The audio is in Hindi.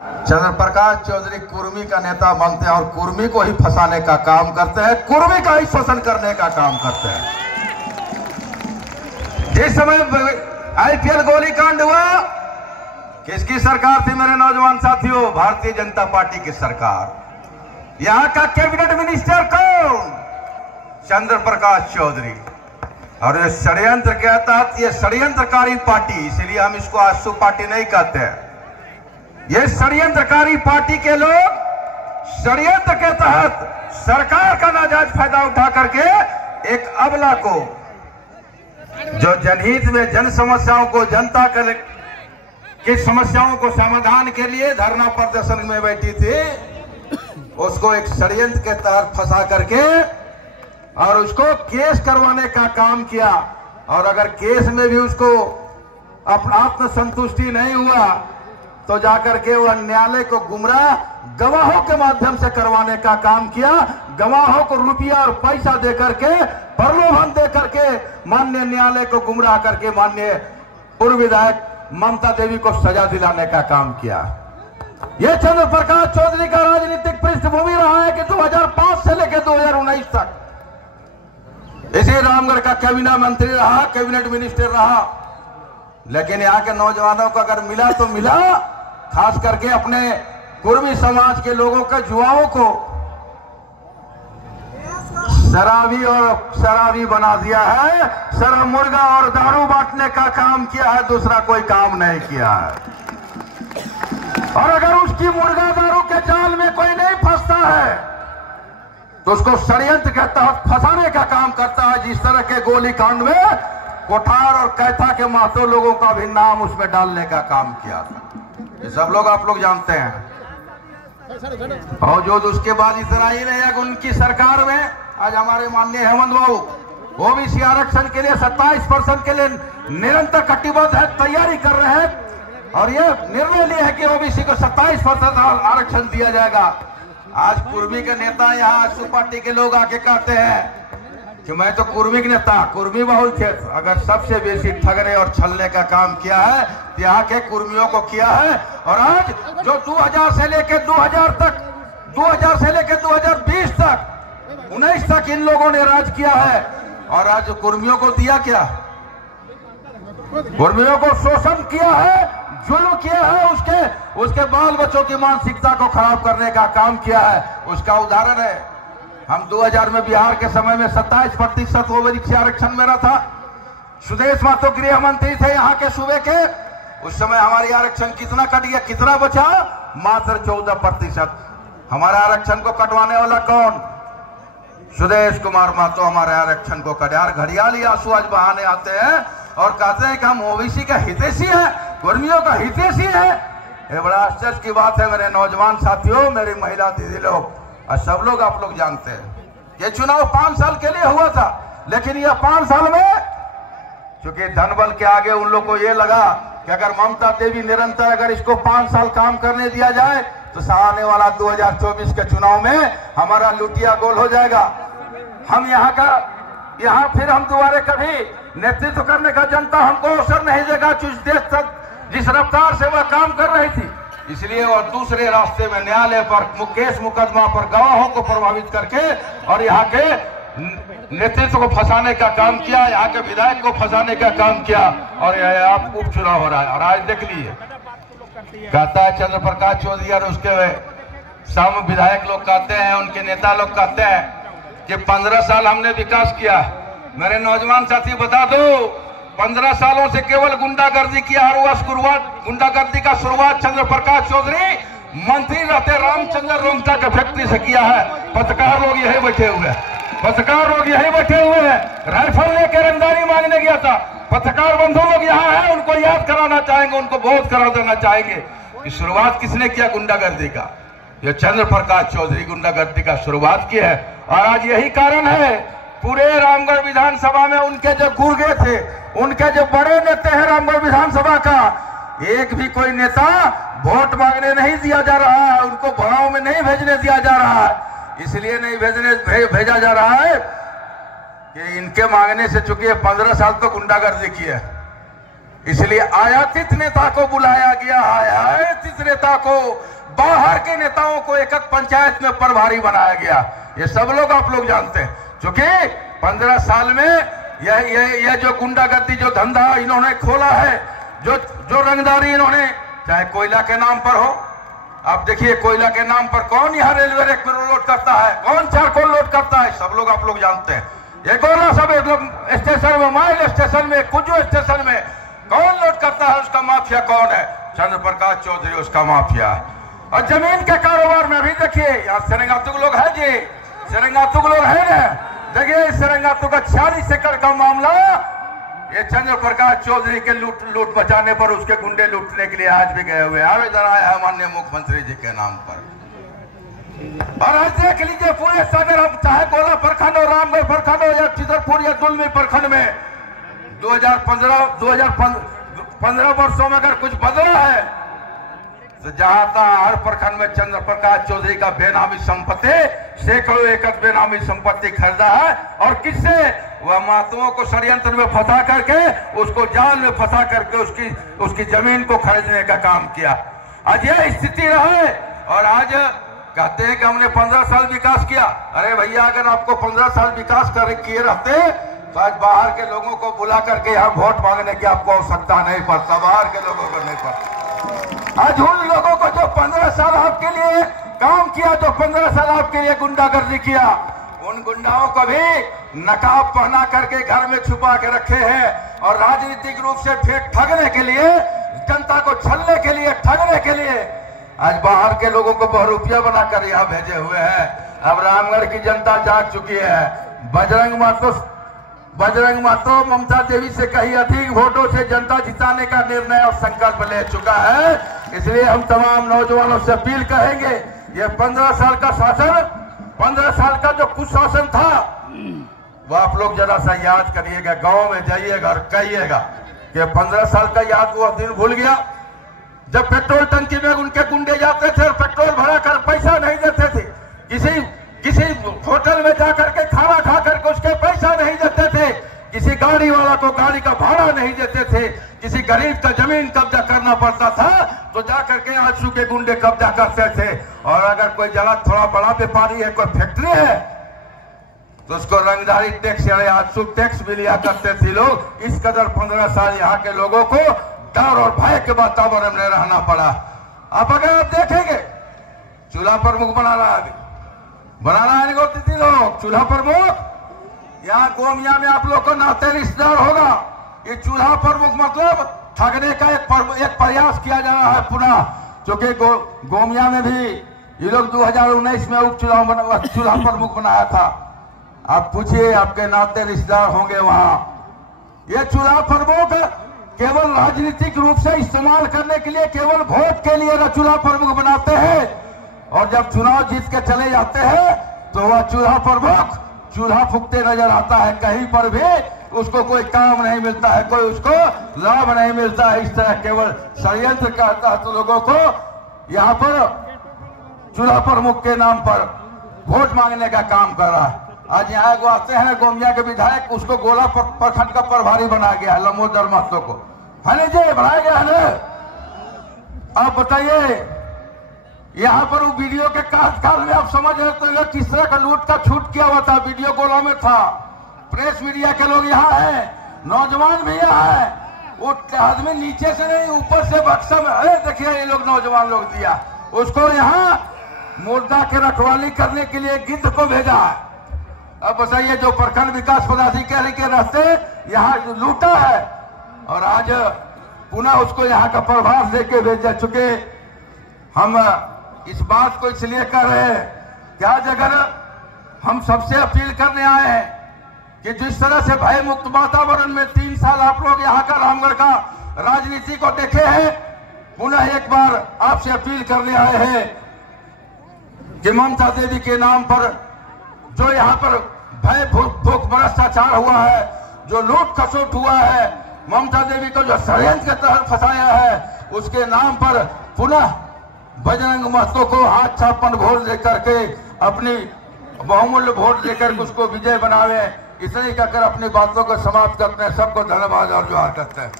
चंद्र प्रकाश चौधरी कुर्मी का नेता बनते हैं और कुर्मी को ही फंसाने का काम करते हैं, कुर्मी का ही शोषण करने का काम करते हैं। जिस समय आईपीएल गोलीकांड हुआ, किसकी सरकार थी मेरे नौजवान साथियों? भारतीय जनता पार्टी की सरकार। यहां का कैबिनेट मिनिस्टर कौन? चंद्र प्रकाश चौधरी। और ये षड्यंत्र के तहत, ये षड्यंत्रकारी पार्टी, इसलिए हम इसको आशु पार्टी नहीं कहते हैं। ये षड्यंत्रकारी पार्टी के लोग षड्यंत्र के तहत सरकार का नाजायज फायदा उठा करके एक अबला को, जो जनहित में जन समस्याओं को, जनता की समस्याओं को समाधान के लिए धरना प्रदर्शन में बैठी थी, उसको एक षड्यंत्र के तहत फंसा करके और उसको केस करवाने का काम किया। और अगर केस में भी उसको आत्मसंतुष्टि नहीं हुआ तो जाकर के वह न्यायालय को गुमराह गवाहों के माध्यम से करवाने का काम किया। गवाहों को रुपया और पैसा देकर के, प्रलोभन देकर के माननीय न्यायालय को गुमराह करके माननीय पूर्व विधायक ममता देवी को सजा दिलाने का काम किया। यह चंद्र प्रकाश चौधरी का राजनीतिक पृष्ठभूमि रहा है कि 2005 से लेकर 2019 तक इसी रामगढ़ का कैबिनेट मंत्री रहा, कैबिनेट मिनिस्टर रहा। लेकिन यहाँ के नौजवानों को अगर मिला तो मिला, खास करके अपने कुर्मी समाज के लोगों के युवाओं को शराबी बना दिया है। शराब, मुर्गा और दारू बांटने का काम किया है, दूसरा कोई काम नहीं किया है। और अगर उसकी मुर्गा दारू के जाल में कोई नहीं फंसता है तो उसको षड्यंत्र के तहत फंसाने का काम करता है। जिस तरह के गोलीकांड में कोठार और कैथा के महतो लोगों का भी नाम उसमें डालने का काम किया था, ये सब लोग आप लोग जानते हैं। और जो उसके बाद इतना ही नहीं है कि उनकी सरकार में आज हमारे माननीय हेमंत बाबू ओबीसी आरक्षण के लिए 27% के लिए निरंतर कटिबद्ध है, तैयारी कर रहे हैं और ये निर्णय लिया है कि ओबीसी को 27% आरक्षण दिया जाएगा। आज कुर्मी के नेता यहाँ आशु पार्टी के लोग आके कहते हैं कि मैं तो कुर्मी के नेता, कुर्मी बहुल क्षेत्र अगर सबसे बेसी ठगने और छलने का काम किया है तो यहाँ के कुर्मियों को किया है। और आज जो 2000 से लेकर 2000 तक, 2000 से लेकर 2020 तक, 19 तक इन लोगों ने राज किया है। और आज कुर्मियों को दिया क्या? कुर्मियों को शोषण किया है, जुल्म किया है, उसके बाल बच्चों की मानसिकता को खराब करने का काम किया है। उसका उदाहरण है, हम 2000 में बिहार के समय में 27% ओबीसी आरक्षण मेरा था। सुदेश महतो गृह मंत्री थे यहाँ के सूबे के। उस समय हमारी आरक्षण कितना कट गया, कितना बचा? मात्र 14%। हमारे आरक्षण को कटवाने वाला कौन? सुदेश कुमार महतो हमारे आरक्षण को कटार घड़ियाली आंसू आज बहाने आते हैं और कहते हैं कि हम ओबीसी का हितैषी है, कुर्मियों का हितैषी है। ये बड़ा आश्चर्य की बात है मेरे नौजवान साथियों, मेरी महिला दीदी लोग और सब लोग आप लोग जानते हैं। ये चुनाव 5 साल के लिए हुआ था, लेकिन यह 5 साल में चूंकि धन बल के आगे उन लोग को ये लगा कि अगर ममता देवी निरंतर अगर इसको 5 साल काम करने दिया जाए तो आने वाला 2024 के चुनाव में हमारा लुटिया गोल हो जाएगा। हम यहाँ फिर हम दोबारा कभी नेतृत्व करने का जनता हमको अवसर नहीं देगा। जिस रफ्तार से वह काम कर रही थी, इसलिए वह दूसरे रास्ते में न्यायालय पर केस मुकदमा पर गवाहों को प्रभावित करके और यहाँ के नेतृत्व को फंसाने का काम किया, यहाँ के विधायक को फंसाने का काम किया। और यह आप उपचुनाव हो रहा है। और आज देख लीजिए, कहता है चंद्र प्रकाश चौधरी और उसके सम विधायक लोग कहते हैं, उनके नेता लोग कहते हैं कि 15 साल हमने विकास किया। मेरे नौजवान साथी बता दो, 15 सालों से केवल गुंडागर्दी किया और वह गुंडागर्दी का शुरुआत चंद्र प्रकाश चौधरी मंत्री रहते रामचंद्र रोंगटा के फैक्ट्री से किया है। पत्रकार लोग यही बैठे हुए हैं, पत्रकार लोग यही बैठे हुए हैं। राइफल लेकर रंगदारी मांगने गया था। पत्रकार बंधु लोग यहाँ हैं, उनको याद कराना चाहेंगे, उनको बोध करा देना चाहेंगे कि शुरुआत किसने किया गुंडागर्दी का? ये चंद्र प्रकाश चौधरी गुंडागर्दी का शुरुआत की है। और आज यही कारण है पूरे रामगढ़ विधानसभा में उनके जो गुर्गे थे, उनके जो बड़े नेता हैं रामगढ़ विधानसभा का, एक भी कोई नेता वोट मांगने नहीं दिया जा रहा है, उनको भराव में नहीं भेजने दिया जा रहा है। इसलिए नहीं भेजा जा रहा है कि इनके मांगने से चूंकि 15 साल तो गुंडागर्दी की है। इसलिए आयातित नेता को बुलाया गया है, आयातित नेता को, बाहर के नेताओं को एक एक पंचायत में प्रभारी बनाया गया। ये सब लोग आप लोग जानते हैं, क्योंकि 15 साल में यह जो गुंडागर्दी जो धंधा इन्होंने खोला है, जो रंगदारी इन्होंने, चाहे कोयला के नाम पर हो, आप देखिए कोयला के नाम पर कौन यहाँ रेलवे रेक में लोड करता है, कौन चारकोल लोड करता है, सब लोग आप लोग जानते हैं। ये कोयला सब स्टेशन में, माइल स्टेशन में, कुजू स्टेशन में कौन लोड करता है, उसका माफिया कौन है? चंद्र प्रकाश चौधरी उसका माफिया है। और जमीन के कारोबार में भी देखिए, यहाँ सेरेंगातुक लोग है जी, सेरेंगातुक लोग है ना, देखिए सेरेंगातुक का 46 एकड़ का मामला, ये चंद्र प्रकाश चौधरी के लूट बचाने पर, उसके गुंडे लूटने के लिए आज भी गए हुए, आवेदन आया है माननीय मुख्यमंत्री जी के नाम पर। और आज देख लीजिए पूरे सदर, हम चाहे गोला प्रखंड हो, रामगढ़ प्रखंड हो, या चितरपुर या दुलमी प्रखंड में 2015 वर्षों में अगर कुछ बदला है तो जहां तहां हर प्रखंड में चंद्र प्रकाश चौधरी का बेनामी संपत्ति, सैकड़ों एकड़ बेनामी संपत्ति खरीदा है। और किससे? वह मातुओं को षड्यंत्र में फंसा करके, उसको जाल में फंसा करके उसकी जमीन को खरीदने का काम किया। आज यह स्थिति रहे, और आज कहते हैं कि हमने 15 साल विकास किया। अरे भैया, अगर आपको 15 साल विकास किए रहते तो आज बाहर के लोगों को बुला करके यहाँ वोट मांगने की आपको आवश्यकता नहीं पड़ता, बाहर के लोगों को नहीं पड़ता। आज उन लोगों को जो 15 साल आपके लिए काम किया, जो 15 साल आपके लिए गुंडागर्दी किया, उन गुंडाओं को भी नकाब पहना करके घर में छुपा के रखे हैं, और राजनीतिक रूप से ठगने के लिए, जनता को छलने के लिए, ठगने के लिए आज बाहर के लोगों को बहुरूपिया बनाकर यहाँ भेजे हुए हैं। अब रामगढ़ की जनता जाग चुकी है। बजरंग महतो ममता देवी से कहीं अधिक वोटों से जनता जिताने का निर्णय और संकल्प ले चुका है। इसलिए हम तमाम नौजवानों से अपील करेंगे, ये 15 साल का शासन, 15 साल का जो कुशासन था, वो आप लोग जरा सा याद करिएगा, गांव में जाइएगा और कहिएगा कि 15 साल का याद वो दिन भूल गया जब पेट्रोल टंकी में उनके गुंडे जाते थे और पेट्रोल भरा कर पैसा नहीं देते थे, किसी होटल में जाकर के खाना खा करके उसके पैसा नहीं देते थे, किसी गाड़ी वाला को गाड़ी का भाड़ा नहीं देते थे, किसी गरीब का जमीन कब्जा करना पड़ता था तो जाकर के आंसू के गुंडे कब्जा करते थे। और अगर कोई जरा थोड़ा बड़ा व्यापारी है, कोई फैक्ट्री है, तो उसको रंगदारी टैक्स या आंसू टैक्स भी लिया करते थे लोग। इस कदर 15 साल यहाँ के लोगों को डर और भय के वातावरण में रहना पड़ा। अब अगर आप देखेंगे, चूल्हा प्रमुख बना रहा है दीदी लोग, चूल्हा प्रमुख यहाँ गोमिया में आप लोग को नाते रिश्तेदार होगा। ये चूल्हा प्रमुख मतलब ठगने का एक प्रयास किया जा रहा है पुनः, क्योंकि गोमिया में भी ये लोग 2019 में उप चूल्हा प्रमुख बनाया था। आप पूछिए, आपके नाते रिश्तेदार होंगे वहां। ये चूल्हा प्रमुख केवल राजनीतिक रूप से इस्तेमाल करने के लिए, केवल वोट के लिए चूल्हा प्रमुख बनाते हैं, और जब चुनाव जीत के चले जाते हैं तो वह चूल्हा प्रमुख चूल्हा फूकते नजर आता है। कहीं पर भी उसको कोई काम नहीं मिलता है, कोई उसको लाभ नहीं मिलता है। इस तरह केवल षड्यंत्र करता है तो लोगों को यहाँ पर चूल्हा प्रमुख के नाम पर वोट मांगने का काम कर रहा है। आज यहाँ को आते हैं गोमिया के विधायक, उसको गोला प्रखंड का प्रभारी बना गया है, लंबोदर महतो को, है जी, बनाया गया है। आप बताइए, यहाँ पर वो वीडियो के काल में आप समझ रहे तो किस तरह का लूट का छूट किया हुआ था, वीडियो गोला में था। प्रेस मीडिया के लोग यहाँ है, नौजवान भी यहाँ है, वो आदमी नीचे से नहीं ऊपर से बक्सा में, अरे देखिए ये लोग नौजवान लोग दिया उसको यहाँ मुर्दा के रखवाली करने के लिए गिद्ध को भेजा है। अब बताइए, जो प्रखंड विकास पदाधिकारी के रास्ते यहाँ लूटा है, और आज पुनः उसको यहाँ का प्रभार देके भेज चुके। हम इस बात को इसलिए कर रहे हैं कि आज अगर हम सबसे अपील करने आए हैं कि जिस तरह से भय मुक्त वातावरण में 3 साल आप लोग यहाँ का रामगढ़ का राजनीति को देखे हैं, पुनः एक बार आपसे अपील करने आए हैं कि ममता देवी के नाम पर जो यहाँ पर भय भूख भ्रष्टाचार हुआ है, जो लूट खसोट हुआ है, ममता देवी को जो षड्यंत्र के तहत फंसाया है, उसके नाम पर पुनः बजरंग महतो को हाथ छापन वोट देकर के, अपनी बहुमूल्य वोट देकर उसको विजय बनावे। इसलिए कहकर अपनी बातों को समाप्त करते हैं। सबको धन्यवाद और जोहार करते हैं।